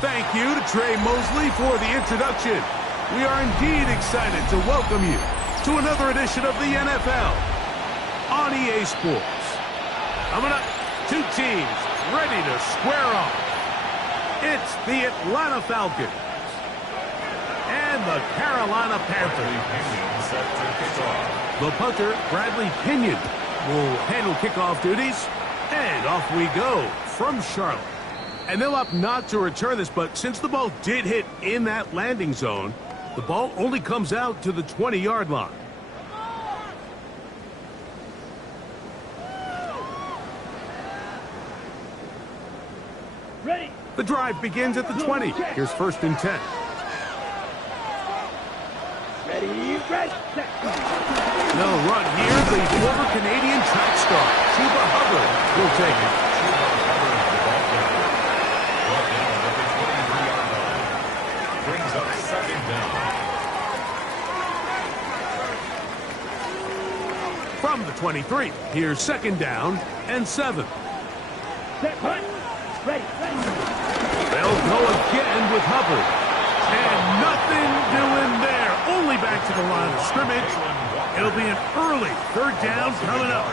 Thank you to Trey Mosley for the introduction. We are indeed excited to welcome you to another edition of the NFL on EA Sports. Coming up, two teams ready to square off. It's the Atlanta Falcons and the Carolina Panthers. The punter, Bradley Pinion, will handle kickoff duties, and off we go from Charlotte. And they'll opt not to return this, but since the ball did hit in that landing zone, the ball only comes out to the 20-yard line. Ready. The drive begins at the 20. Here's 1st and 10. Ready, ready. No run here. The former Canadian track star, Chuba Hubbard, will take it. Brings up 2nd down. From the 23, here's 2nd down and 7. Set, run. Ready, ready. They'll go again with Hubbard. And nothing doing there. Only back to the line of scrimmage. It'll be an early 3rd down coming up.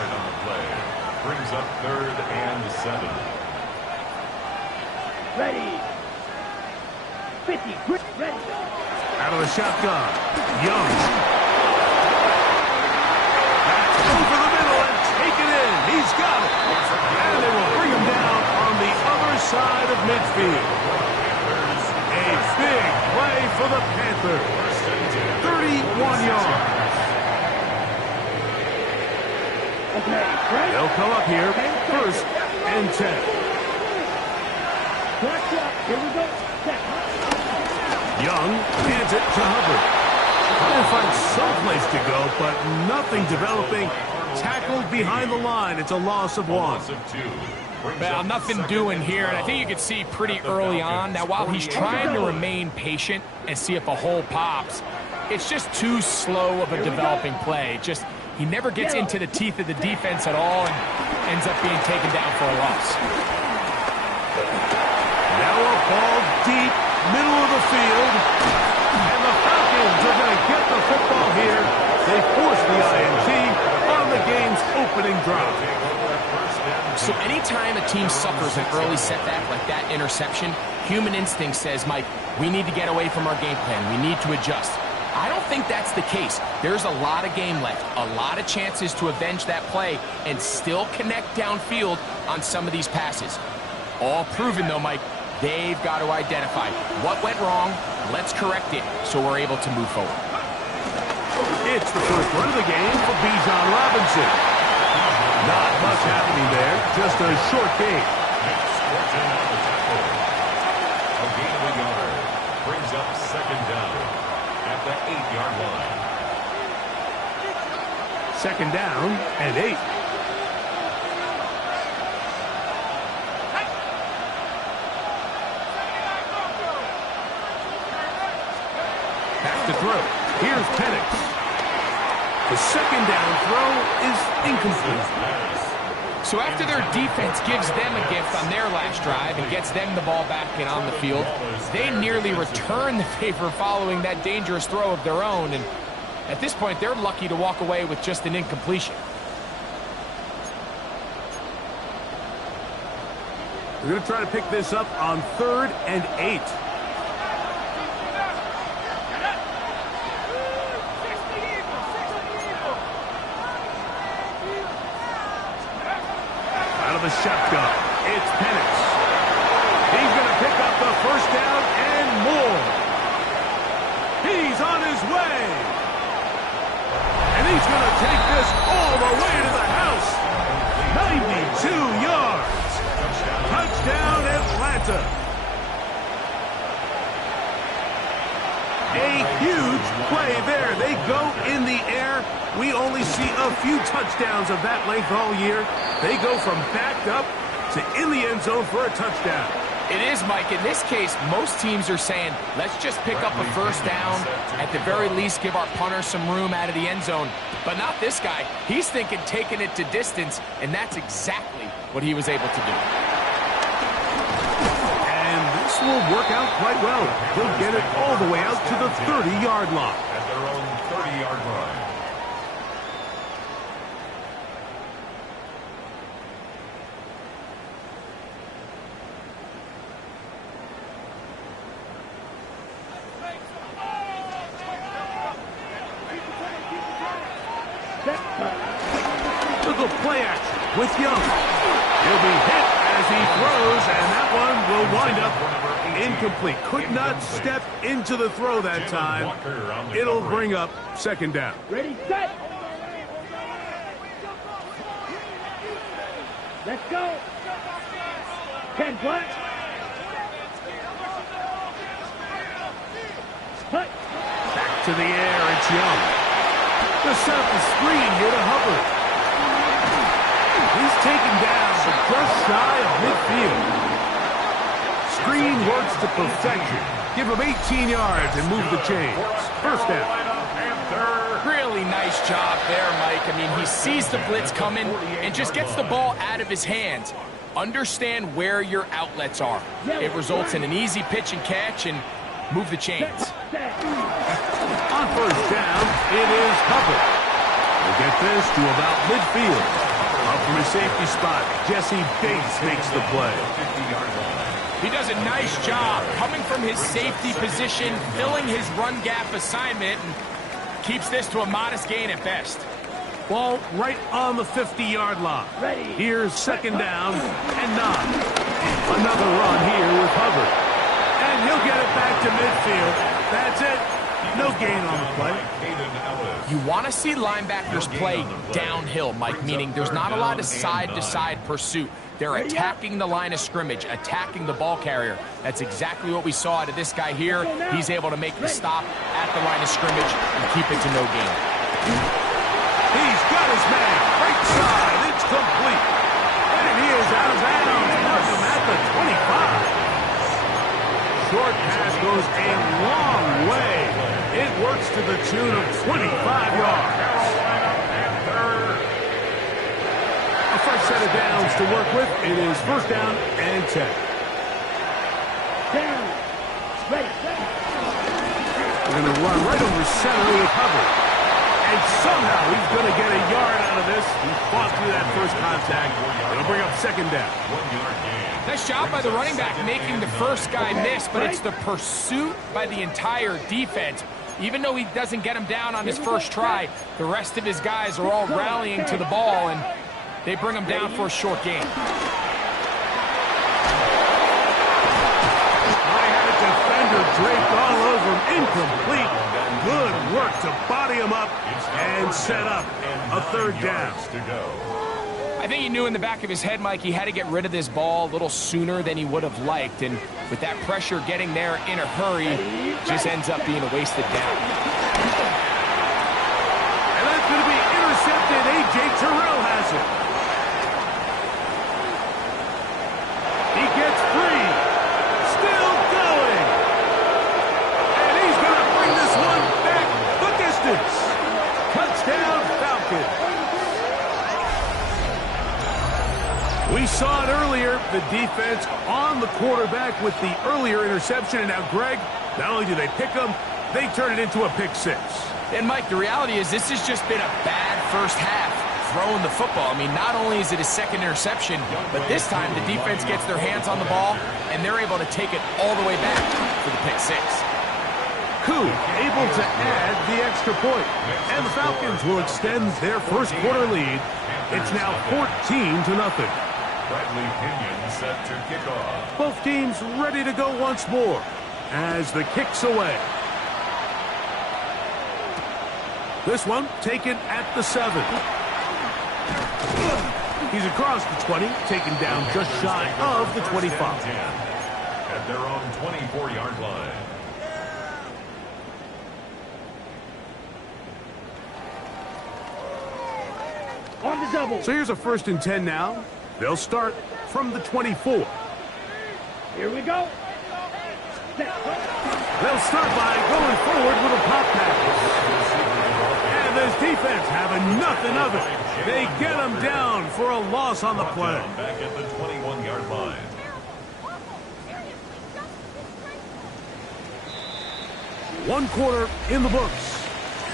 Brings up 3rd and 7. Ready. 50, ready. Out of the shotgun, Young. That's over the middle and taken in. He's got it. And they will bring him down on the other side of midfield. A big play for the Panthers. 31 yards. Okay, ready. They'll come up here, 1st and 10. Correct up. Here we go. Set. Young hands it to Hubbard. Trying to find some place to go, but nothing developing. Tackled behind the line. It's a loss of 1. Well, nothing doing here, and I think you can see pretty early on. Now, while he's trying to remain patient and see if a hole pops, it's just too slow of a developing play. He never gets into the teeth of the defense at all and ends up being taken down for a loss. Now a ball deep, middle of the field, and the Falcons are going to get the football here. They force the INT on the game's opening drive. So anytime a team suffers an early setback like that interception, human instinct says, Mike, we need to get away from our game plan. We need to adjust. I don't think that's the case. There's a lot of game left, a lot of chances to avenge that play and still connect downfield on some of these passes. All proven, though, Mike. They've got to identify what went wrong, let's correct it so we're able to move forward. It's the first run of the game for Bijan Robinson. Not much happening there, just a short game. A gain of a yard. Brings up 2nd down at the 8-yard line. 2nd down and 8. Back to throw. Here's Penix. The 2nd down throw is incomplete. So after their defense gives them a gift on their last drive and gets them the ball back and on the field, they nearly return the favor following that dangerous throw of their own. And at this point, they're lucky to walk away with just an incompletion. We're going to try to pick this up on 3rd and 8. The shotgun. It's Penix. He's going to pick up the 1st down and more. He's on his way. And he's going to take this all the way to the house. 92 yards. Touchdown, Atlanta. A huge play there. They go in the air. We only see a few touchdowns of that length all year. They go from backed up to in the end zone for a touchdown. It is, Mike. In this case, most teams are saying, let's just pick up a 1st down. At the very least, give our punter some room out of the end zone. But not this guy. He's thinking taking it to distance, and that's exactly what he was able to do. And this This will work out quite well. He'll get it all the way out to the 30-yard line. At their own 30-yard line. Look at play action with Young. He'll be hit as he throws, and that one will wind up incomplete. Could not step into the throw that time. It'll bring up second down. Ready, set. Let's go. 10 black. Hut. Back to the air, it's Young. The set up the screen here to Hubbard. He's taken down, but just shy of midfield. Screen works to perfection. Give him 18 yards and move the chains. First down. Really nice job there, Mike. I mean, he sees the blitz coming and just gets the ball out of his hands. Understand where your outlets are. It results in an easy pitch and catch and move the chains. On first down, it is Hubbard. We'll get this to about midfield. Up from his safety spot, Jesse Bates makes the play. He does a nice job coming from his safety position, filling his run gap assignment, and keeps this to a modest gain at best. Ball right on the 50-yard line. Here's second down and 9. Another run here with Hubbard. And he'll get it back to midfield. That's it. No gain on the play. You want to see linebackers play downhill, Mike, meaning there's not a lot of side-to-side pursuit. They're attacking the line of scrimmage, attacking the ball carrier. That's exactly what we saw out of this guy here. He's able to make the stop at the line of scrimmage and keep it to no gain. He's got his man. Right side. It's complete. And he is out of bounds. Mark him at the 25. Short pass goes a long way. It works to the tune of 25 yards. A fresh set of downs to work with. It is first down and 10. Down. Ready. We're going to run right over center with Hubbard. And somehow he's going to get a yard out of this. He fought through that first contact. It'll bring up second down. 1 yard gain. Nice job by the running back making the first guy miss, but it's the pursuit by the entire defense. Even though he doesn't get him down on his first try, the rest of his guys are all rallying to the ball, and they bring him down for a short gain. I had a defender draped all over him. Incomplete. Good work to body him up and set up a third down. I think he knew in the back of his head, Mike, he had to get rid of this ball a little sooner than he would have liked. And with that pressure getting there in a hurry, just ends up being a wasted down. And that's going to be intercepted. A.J. Terrell has it. He gets free. Still going. And he's going to bring this one back the distance. Touchdown, Falcons. We saw it earlier, the defense on the quarterback with the earlier interception. And now, Greg, not only do they pick him, they turn it into a pick six. And, Mike, the reality is this has just been a bad first half throwing the football. I mean, not only is it a second interception, but this time the defense gets their hands on the ball, and they're able to take it all the way back for the pick six. Koo able to add the extra point. And the Falcons will extend their first quarter lead. It's now 14-0. Bradley Pinion set to kick off. Both teams ready to go once more as the kick's away. This one taken at the 7. He's across the 20, taken down just shy of the 25. At their own 24-yard line. On the double. So here's a 1st and 10 now. They'll start from the 24. Here we go. They'll start by going forward with a pop pass. And this defense having nothing of it. They get him down for a loss on the play. Back at the 21-yard line. One quarter in the books.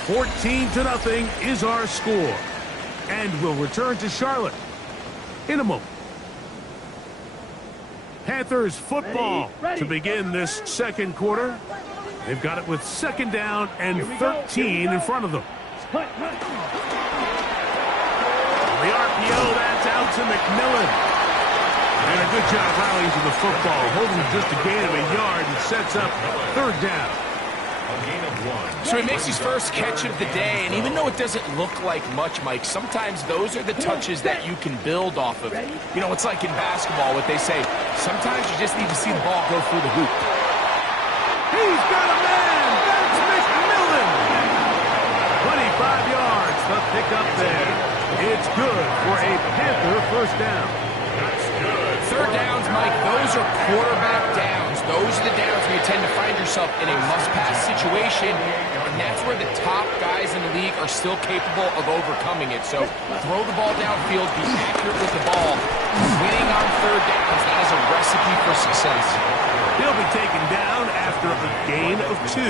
14-0 is our score. And we'll return to Charlotte in a moment. Panthers football to begin this second quarter. They've got it with second down and 13 in front of them. The RPO, that's out to McMillan. And a good job rallying to the football, holding just a gain of a yard and sets up third down. So he makes his first catch of the day, and even though it doesn't look like much, Mike, sometimes those are the touches that you can build off of. You know, it's like in basketball, what they say, sometimes you just need to see the ball go through the hoop. He's got a man! That's McMillan! 25 yards, the pickup there. It's good for a Panther first down. That's good. Third downs, Mike, those are quarterback downs. Those are the downs where you tend to find yourself in a must-pass situation, and that's where the top guys in the league are still capable of overcoming it. So throw the ball downfield, be accurate with the ball. Winning on third downs, that is a recipe for success. He'll be taken down after a gain of 2.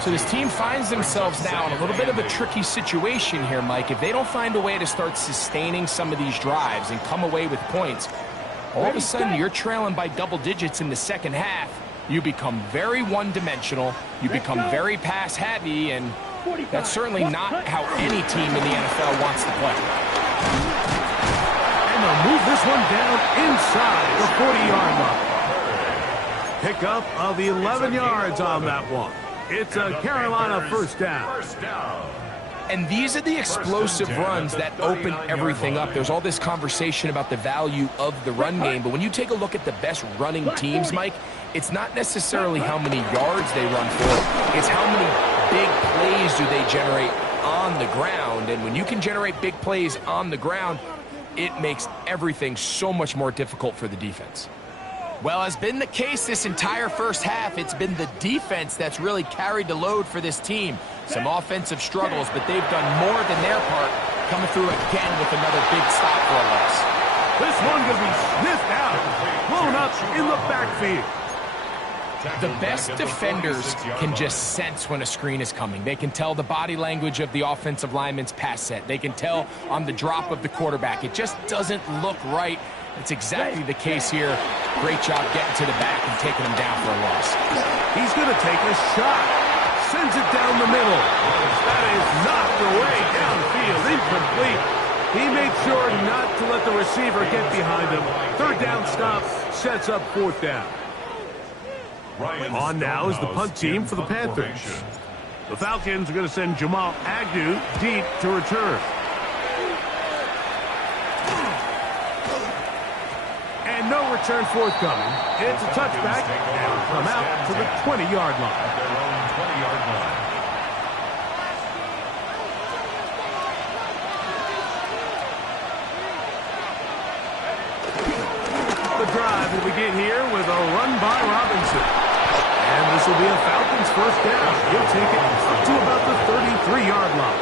So this team finds themselves now in a little bit of a tricky situation here, Mike. If they don't find a way to start sustaining some of these drives and come away with points, all of a sudden you're trailing by double digits in the second half. You become very one-dimensional, you become very pass-heavy, and that's certainly not how any team in the NFL wants to play. And they'll move this one down inside the 40-yard line. Pickup of 11 yards on that one. It's a Carolina first down. And these are the explosive runs that open everything up. There's all this conversation about the value of the run game, but when you take a look at the best running teams, Mike, it's not necessarily how many yards they run for. It's how many big plays do they generate on the ground. And when you can generate big plays on the ground, it makes everything so much more difficult for the defense. Well, as been the case this entire first half, it's been the defense that's really carried the load for this team. Some offensive struggles, but they've done more than their part, coming through again with another big stop for a loss. This one going to be sniffed out, blown up in the backfield. The best defenders can just sense when a screen is coming. They can tell the body language of the offensive lineman's pass set. They can tell on the drop of the quarterback. It just doesn't look right. It's exactly the case here. Great job getting to the back and taking him down for a loss. He's going to take a shot. Sends it down the middle. That is knocked away downfield. Incomplete. He made sure not to let the receiver get behind him. Third down stop sets up fourth down. On now is the punt team for the Panthers. The Falcons are going to send Jamal Agnew deep to return. And no return forthcoming. It's a touchback and will come out to the 20-yard line. The drive will begin here with a run by Robinson. And this will be a Falcons first down. He'll take it to about the 33-yard line.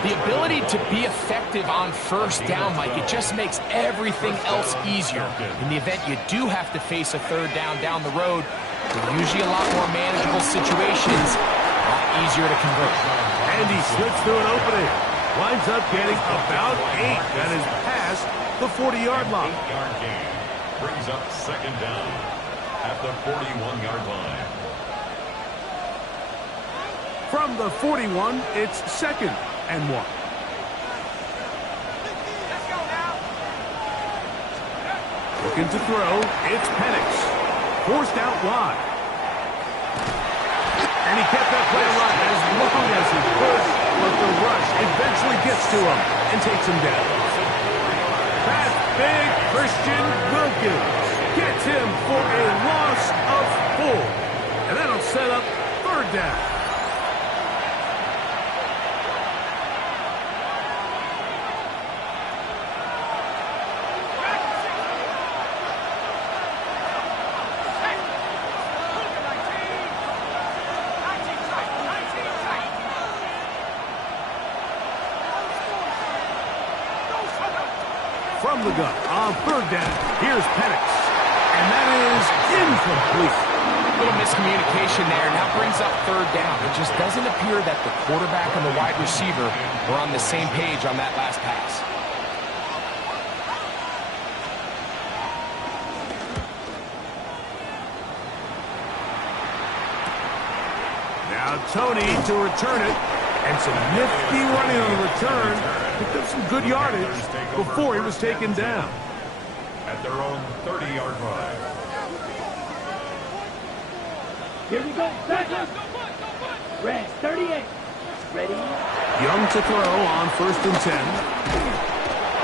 The ability to be effective on first down, Mike, it just makes everything else easier. In the event you do have to face a third down the road, they're usually a lot more manageable situations, a lot easier to convert. And he slips through an opening. Winds up getting about 8. That is past the 40-yard line. 8-yard gain brings up second down at the 41-yard line. From the 41, it's second and 1. Looking to throw, it's Penix. Forced out wide. And he kept that play alive as long as he could, but the rush eventually gets to him and takes him down. That big Christian Wilkins gets him for a loss of 4. And that'll set up third down. From the gun on third down, here's Penix, and that is incomplete. little miscommunication there. Now brings up third down. It just doesn't appear that the quarterback and the wide receiver were on the same page on that last pass. Now Tony to return it. And some nifty running on the return. Picked up some good yardage before he was taken down. At their own 30-yard line. Here we go. Back. Red 38. Ready. Young to throw on 1st and 10.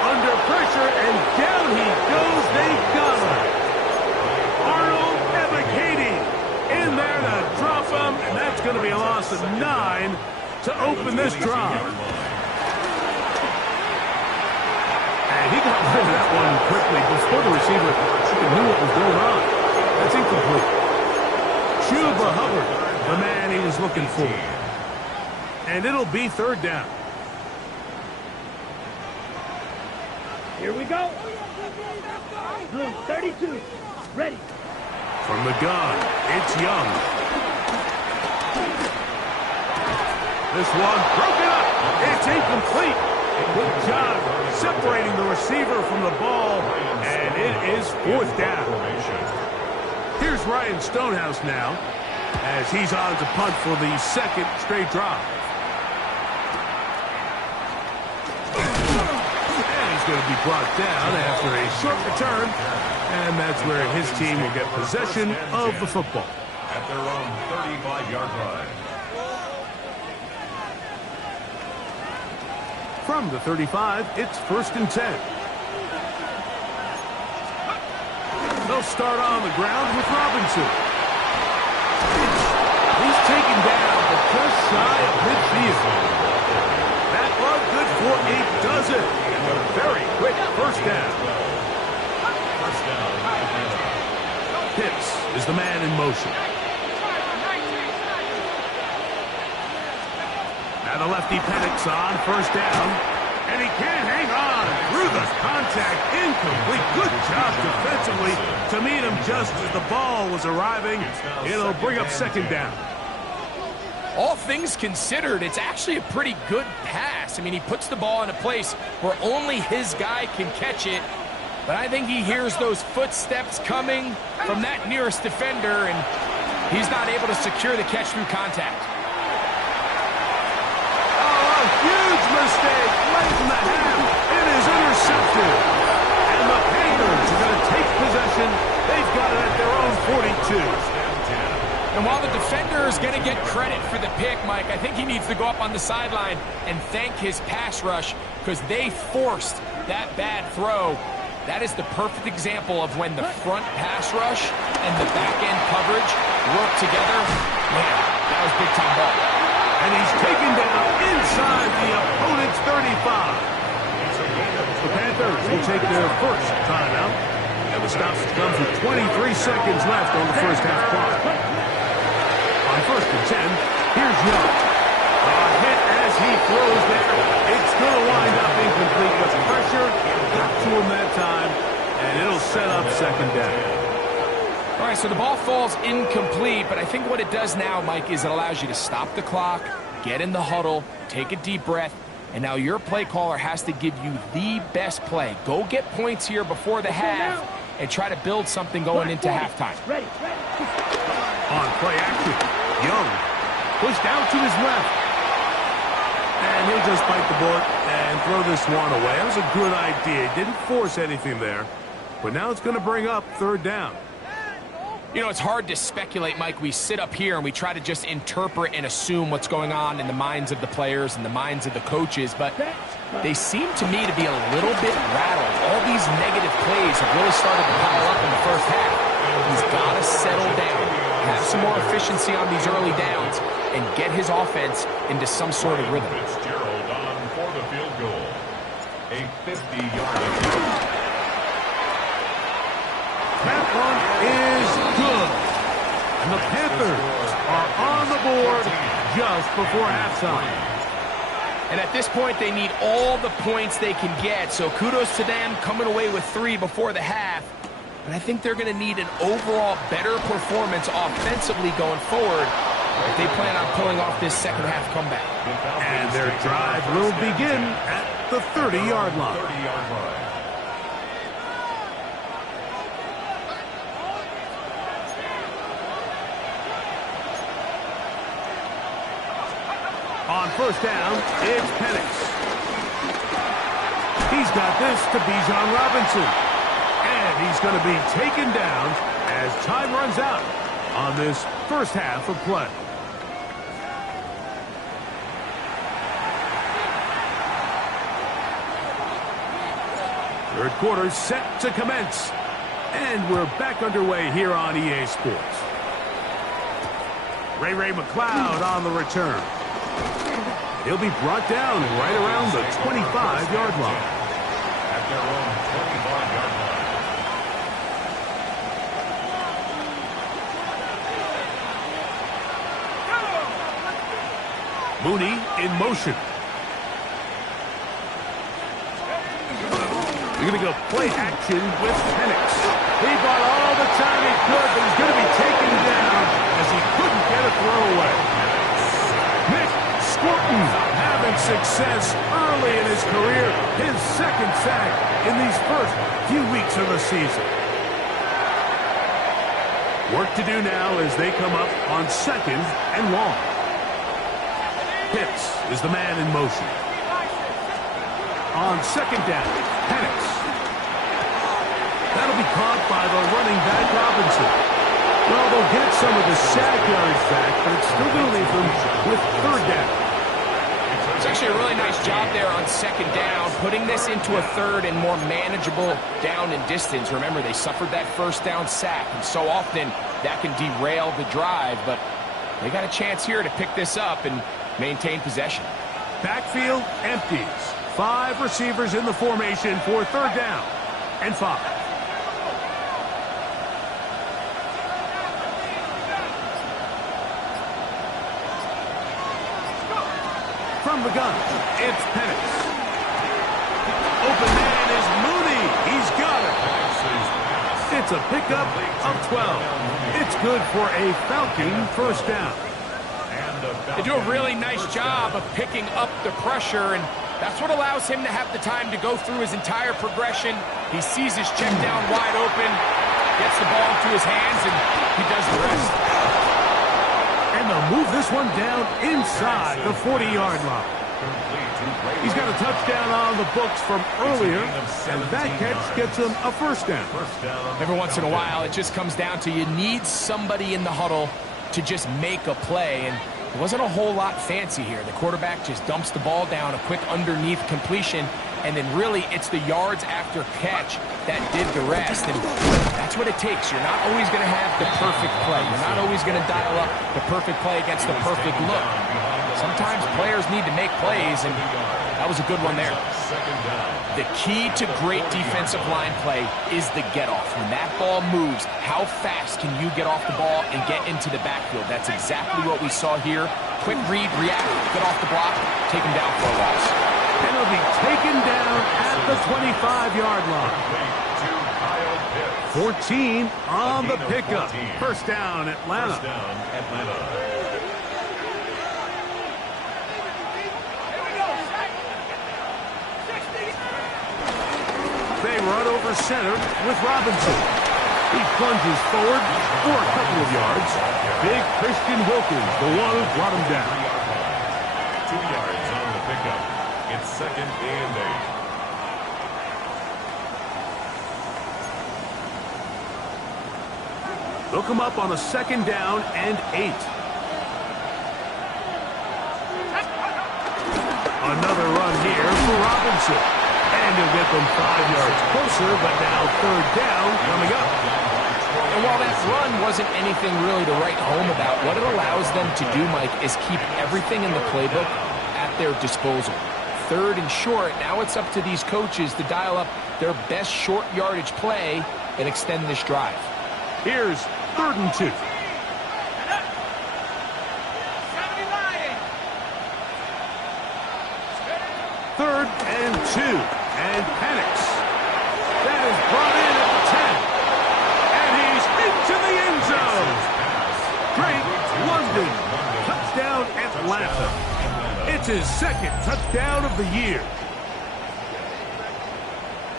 Under pressure, and down he goes. They got him. Arnold Ebiketie in there to drop him, and that's going to be a loss of 9 to open this drive. And he got rid of that one quickly before the receiver even knew what was going on. That's incomplete. Chuba Hubbard, the man he was looking for. And it'll be 3rd down. Here we go. Blue 32. Ready. From the gun, it's Young. This one broken up. It's incomplete. Good job separating the receiver from the ball, and it is 4th down. Here's Ryan Stonehouse now, as he's on to punt for the 2nd straight drive. And he's going to be brought down after a short return, and that's where his team will get possession of the football. At their own 35-yard line. From the 35, it's 1st and 10. They'll start on the ground with Robinson. He's taken down, but just shy of midfield. That one good for 8 does it. And a very quick 1st down. Pitts is the man in motion. Now the lefty Penix on 1st down. And he can't hang on through the contact. Incomplete. Good job defensively to meet him just as the ball was arriving. It'll bring up 2nd down. All things considered, it's actually a pretty good pass. I mean, he puts the ball in a place where only his guy can catch it. But I think he hears those footsteps coming from that nearest defender, and he's not able to secure the catch through contact. Huge mistake late in the half. It is intercepted. And the Panthers are going to take possession. They've got it at their own 42. And while the defender is going to get credit for the pick, Mike, I think he needs to go up on the sideline and thank his pass rush because they forced that bad throw. That is the perfect example of when the front pass rush and the back-end coverage work together. Man, that was big-time ball. And he's taken down inside the opponent's 35. The Panthers will take their first timeout. And the stop comes with 23 seconds left on the first half clock. On 1st and 10, here's Young. A hit as he throws there. It's going to wind up incomplete, but pressure got to him that time, and it'll set up 2nd down. All right, so the ball falls incomplete, but I think what it does now, Mike, is it allows you to stop the clock, get in the huddle, take a deep breath, and now your play caller has to give you the best play. Go get points here before the half and try to build something going into halftime. Ready. On play action, Young pushed out to his left. And he'll just bite the bullet and throw this one away. That was a good idea. Didn't force anything there. But now it's going to bring up 3rd down. You know, it's hard to speculate, Mike. We sit up here and we try to just interpret and assume what's going on in the minds of the players and the minds of the coaches, but they seem to me to be a little bit rattled. All these negative plays have really started to pile up in the first half. He's got to settle down, have some more efficiency on these early downs, and get his offense into some sort of rhythm. Fitzgerald on for the field goal. A 50-yard. That one is good. And the Panthers are on the board just before halftime. And at this point, they need all the points they can get. So kudos to them coming away with 3 before the half. but I think they're going to need an overall better performance offensively going forward if they plan on pulling off this second half comeback. And their drive will begin at the 30-yard line. On first down, it's Penix. He's got this to Bijan Robinson. And he's going to be taken down as time runs out on this first half of play. Third quarter set to commence. And we're back underway here on EA Sports. Ray McLeod on the return. He'll be brought down right around the 25-yard line. At their own 25-yard line. Mooney in motion. You're going to go play action with Penix. He bought all the time he could, but he's going to be taken down as he couldn't get a throwaway. Nick Scorton having success early in his career. His second sack in these first few weeks of the season. Work to do now as they come up on second and long. Pitts is the man in motion. On second down, Penix. That'll be caught by the running back Robinson. Well, they'll get some of the sack yards back, but it's still going to leave them with third down. It's actually a really nice job there on second down, putting this into a third and more manageable down and distance. Remember, they suffered that first down sack, and so often that can derail the drive, but they got a chance here to pick this up and maintain possession. Backfield empties. 5 receivers in the formation for third down and 5. From the gun, it's Penix. Open man is Mooney. He's got it. It's a pickup of 12. It's good for a Falcon first down. They do a really nice job of picking up the pressure, and that's what allows him to have the time to go through his entire progression. He sees his check down wide open, gets the ball into his hands, and he does the rest. And they'll move this one down inside the 40-yard line. He's got a touchdown on the books from earlier, and that catch gets him a first down. Every once in a while, it just comes down to you need somebody in the huddle to just make a play, and it wasn't a whole lot fancy here. The quarterback just dumps the ball down, a quick underneath completion, and then really it's the yards after catch that did the rest, and that's what it takes. You're not always going to have the perfect play. You're not always going to dial up the perfect play against the perfect look. Sometimes players need to make plays, and that was a good one there. The key to great defensive line play is the get-off. When that ball moves, how fast can you get off the ball and get into the backfield? That's exactly what we saw here. Quick read, react, get off the block, take him down for a loss. And he'll be taken down at the 25-yard line. 14 on the pickup. First down, Atlanta. They run over center with Robinson. He plunges forward for a couple of yards. Big Christian Wilkins, the one who brought him down. 2 yards on the pickup. It's second and 8. They'll come up on a second down and 8. Another run here for Robinson. And he'll get them 5 yards closer, but now third down coming up. And while that run wasn't anything really to write home about, what it allows them to do, Mike, is keep everything in the playbook at their disposal. Third and short, now it's up to these coaches to dial up their best short yardage play and extend this drive. Here's third and 2. Third and 2. And Penix. That is brought in at the 10.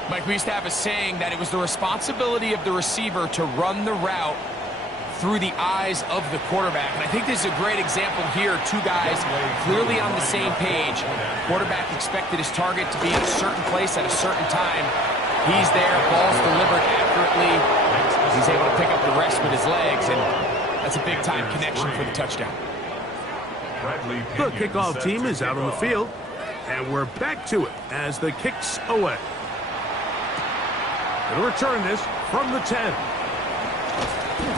Mike, we used to have a saying that it was the responsibility of the receiver to run the route through the eyes of the quarterback. And I think this is a great example here. Two guys clearly on the same page. Quarterback expected his target to be in a certain place at a certain time. He's there, ball's delivered accurately. He's able to pick up the rest with his legs, and that's a big-time connection for the touchdown. The kickoff team is out on the field, and we're back to it as the kick's away. He'll return this from the 10.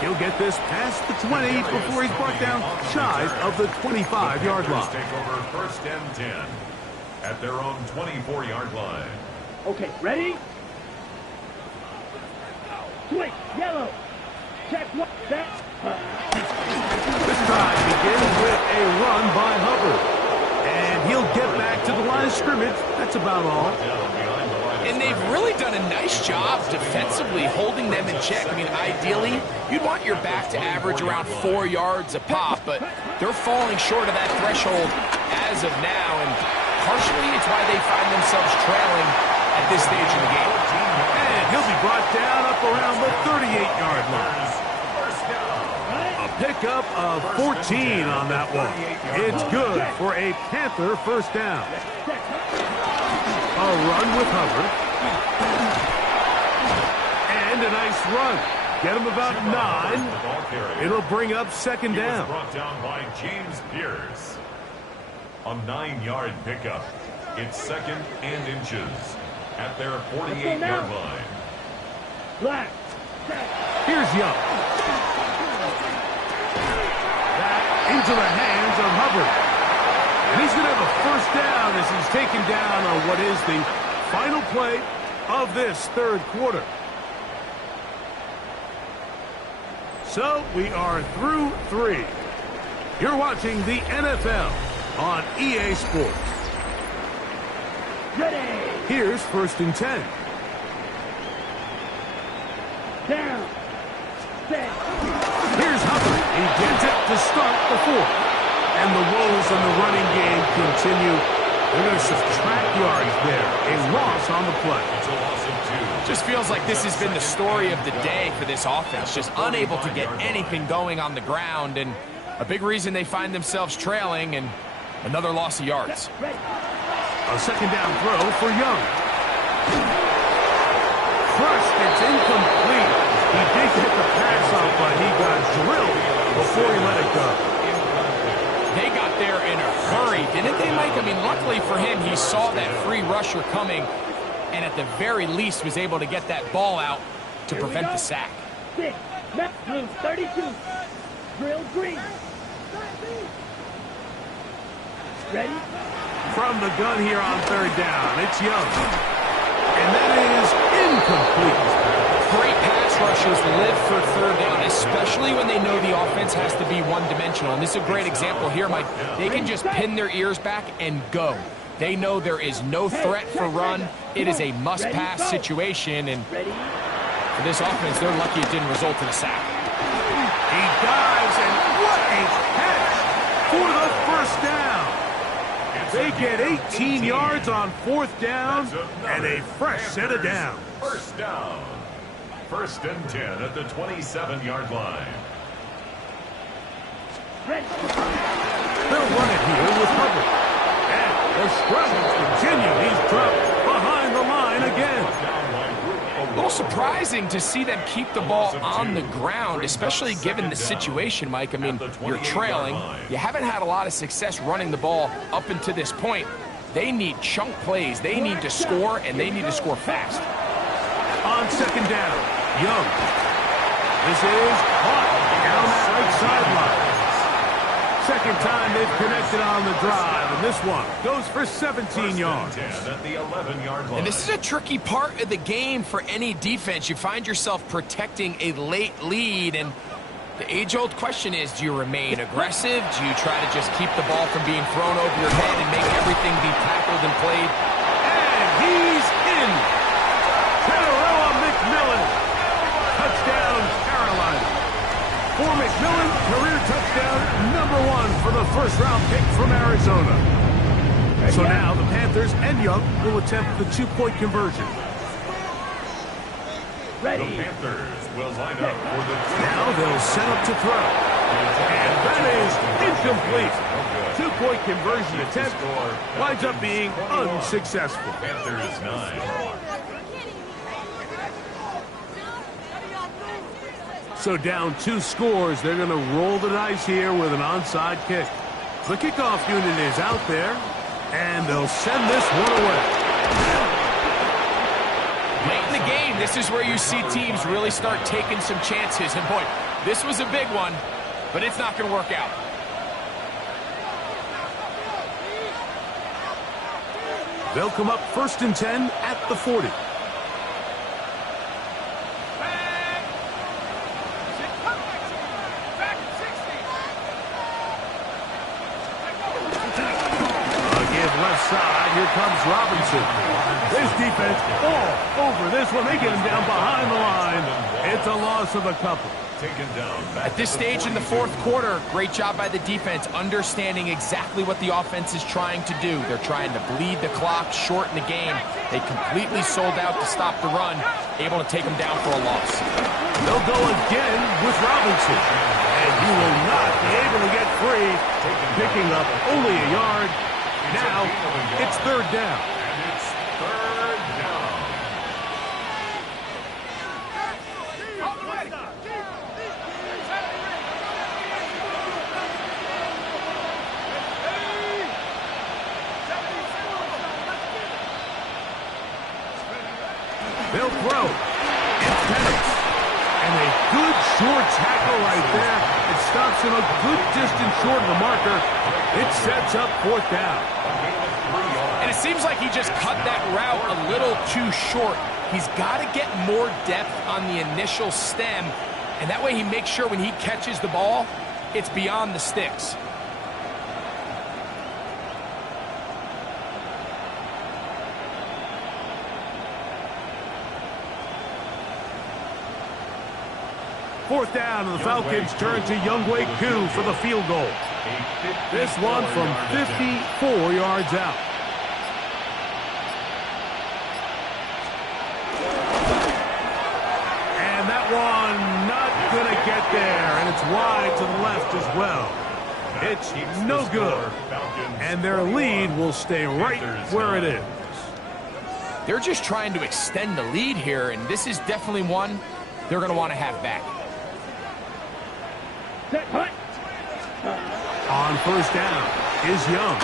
He'll get this past the 20 before he's brought down shy of the 25-yard line. Take over first and 10 at their own 24-yard line. Okay, ready? Switch, yellow. Check one, set. This drive begins with a run by Hubbard. And he'll get back to the line of scrimmage. That's about all. And they've really done a nice job defensively holding them in check. I mean, ideally, you'd want your back to average around 4 yards a pop, but they're falling short of that threshold as of now, and partially it's why they find themselves trailing at this stage in the game. And he'll be brought down up around the 38-yard line. A pickup of 14 on that one. It's good for a Panther first down. A run with Hubbard. And a nice run. Get him about 9. It'll bring up second down. Brought down by James Pierce. A 9-yard pickup. It's second and inches at their 48-yard line. Black. Here's Young. That into the hands of Hubbard. And he's going to have a first down as he's taken down on what is the final play of this third quarter. So we are through 3. You're watching the NFL on EA Sports. Ready. Here's first and 10. Down. Set. Here's Hubbard. He gets it to start the fourth. And the woes in the running game continue. They're going to subtract yards there. A loss on the play. It's a loss of 2. Just feels like this has been the story of the day for this offense. Just unable to get anything going on the ground. And a big reason they find themselves trailing, and another loss of yards. A second down throw for Young. First, it's incomplete. He did get the pass off, but he got drilled before he let it go. They got there in a hurry, didn't they, Mike? I mean, luckily for him, he saw that free rusher coming, and at the very least was able to get that ball out to prevent the sack. 6, blue, 32, drill green. Ready? From the gun here on third down, it's Young. And that is incomplete. Great pass rushers live for third down, especially when they know the offense has to be one-dimensional. And this is a great example here, Mike. They can just pin their ears back and go. They know there is no threat for run. It is a must-pass situation, and for this offense, they're lucky it didn't result in a sack. He dives, and what a catch for the first down. They get 18 yards on fourth down and a fresh set of downs. First down. First and 10 at the 27-yard line. They'll run it here with Hubbard. And the struggles continue. He's dropped behind the line again. A little surprising to see them keep the ball on the ground, especially given the situation, Mike. I mean, you're trailing. You haven't had a lot of success running the ball up until this point. They need chunk plays. They need to score, and they need to score fast. On second down, Young. This is caught down the right sideline. Second time they've connected on the drive, and this one goes for 17 yards. At the 11-yard line. And this is a tricky part of the game for any defense. You find yourself protecting a late lead, and the age-old question is, do you remain aggressive? Do you try to just keep the ball from being thrown over your head and make everything be tackled and played? And he's in. McMillan. Touchdown, Carolina. For McMillan, career touchdown #1 for the first-round pick from Arizona. So now the Panthers and Young will attempt the 2-point conversion. The Panthers will line up for the... Now they'll set up to throw. And that is incomplete. Two-point conversion attempt winds up being unsuccessful. Panthers 9. So down 2 scores, they're going to roll the dice here with an onside kick. The kickoff unit is out there, and they'll send this one away. Late in the game, this is where you see teams really start taking some chances. And boy, this was a big one, but it's not going to work out. They'll come up 1st and 10 at the 40. Left side, here comes Robinson. This defense all over this one. They get him down behind the line. It's a loss of a couple. Taken down. At this stage in the 4th quarter, great job by the defense, understanding exactly what the offense is trying to do. They're trying to bleed the clock, shorten the game. They completely sold out to stop the run, able to take them down for a loss. They'll go again with Robinson. And he will not be able to get free, picking up only a yard. Now, it's 3rd down. And it's 3rd down. They'll throw. It's Penix. And a good short tackle right there. It stops him a good distance short of the marker. It sets up 4th down. And it seems like he just cut that route a little too short. He's got to get more depth on the initial stem, and that way he makes sure when he catches the ball, it's beyond the sticks. Fourth down, and the Falcons turn to Younghoe Koo for the field goal. This one from 54 yards out. And that one not going to get there, and it's wide to the left as well. It's no good, and their lead will stay right where it is. They're just trying to extend the lead here, and this is definitely one they're going to want to have back. On first down is Young.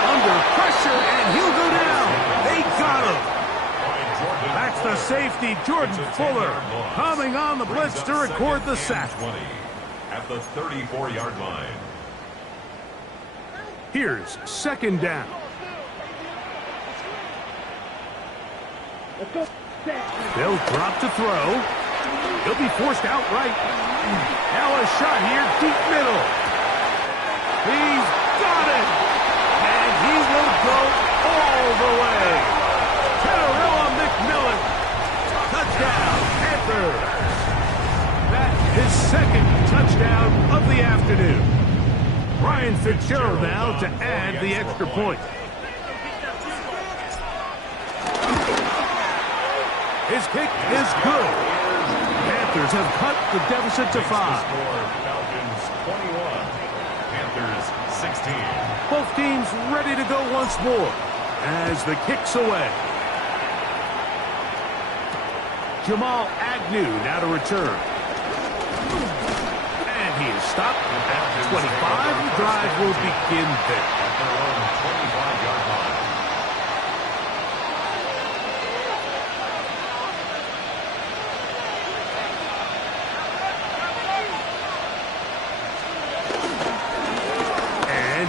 Under pressure, and he'll go down. They got him. That's the safety, Jordan Fuller, coming on the blitz to record the sack. At the 34-yard line. Here's 2nd down. They'll drop to throw. He'll be forced outright. Now a shot here, deep middle. He's got it. And he will go all the way. Terrell McMillan. Touchdown, Panthers. That is 2nd touchdown of the afternoon. Ryan Fitzgerald now to add the extra point. His kick is good. Panthers have cut the deficit to 5. Falcons 21, Panthers 16. Both teams ready to go once more as the kick's away. Jamal Agnew now to return. And he is stopped at 25. The drive will begin there. At their own 25-yard line.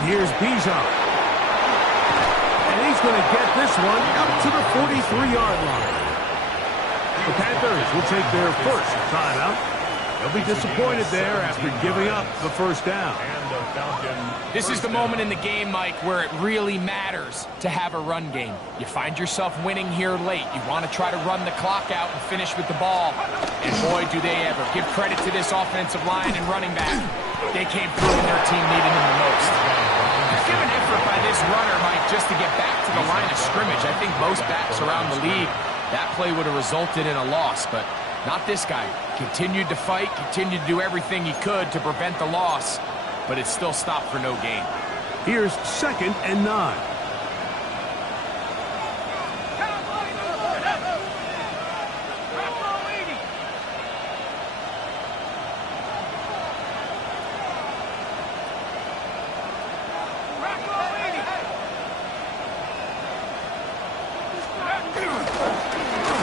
Here's Bijan. And he's going to get this one up to the 43-yard line. The Panthers will take their first timeout. They'll be disappointed there after giving up the first down. This is the moment in the game, Mike, where it really matters to have a run game. You find yourself winning here late. You want to try to run the clock out and finish with the ball. And boy, do they ever. Give credit to this offensive line and running back. They came through when their team needed them the most. Give an effort by this runner, Mike, just to get back to the line of scrimmage. I think most backs around the league that play would have resulted in a loss, but not this guy. Continued to fight, continued to do everything he could to prevent the loss, but it still stopped for no gain. Here's 2nd and 9.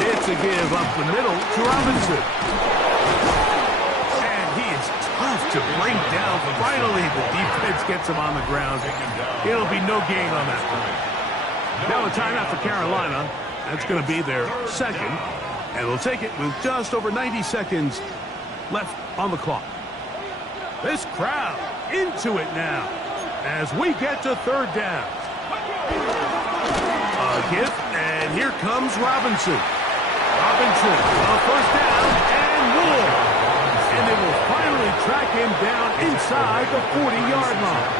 It's a give up the middle to Robinson. And he is tough to bring down. Finally, the defense gets him on the ground. It'll be no gain on that one. Now a timeout for Carolina. That's going to be their 2nd. And we'll take it with just over 90 seconds left on the clock. This crowd into it now as we get to 3rd down. A give, and here comes Robinson. Robinson on 1st down and more. And they will finally track him down inside the 40-yard line.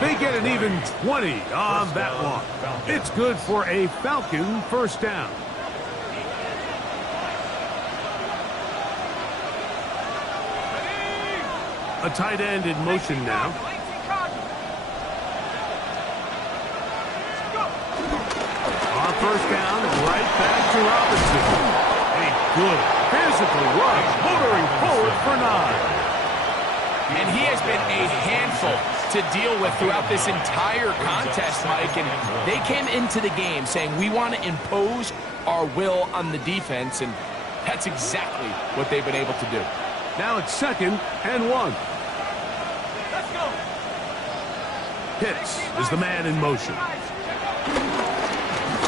They get an even 20 on that one. It's good for a Falcon 1st down. A tight end in motion now. On 1st down, right back to Robinson. A good physical rush, motoring forward for 9. And he has been a handful to deal with throughout this entire contest, Mike. And they came into the game saying, we want to impose our will on the defense, and that's exactly what they've been able to do. Now it's 2nd and 1. Let's go. Pitts is the man in motion.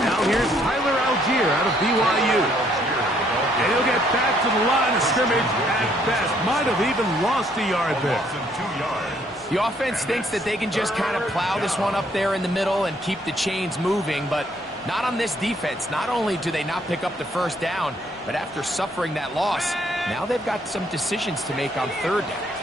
Now here's Tyler Algier out of BYU. And he'll get back to the line of scrimmage at best. Might have even lost a yard there. The offense thinks that they can just kind of plow this one up there in the middle and keep the chains moving, but not on this defense. Not only do they not pick up the 1st down, but after suffering that loss, now they've got some decisions to make on 3rd down.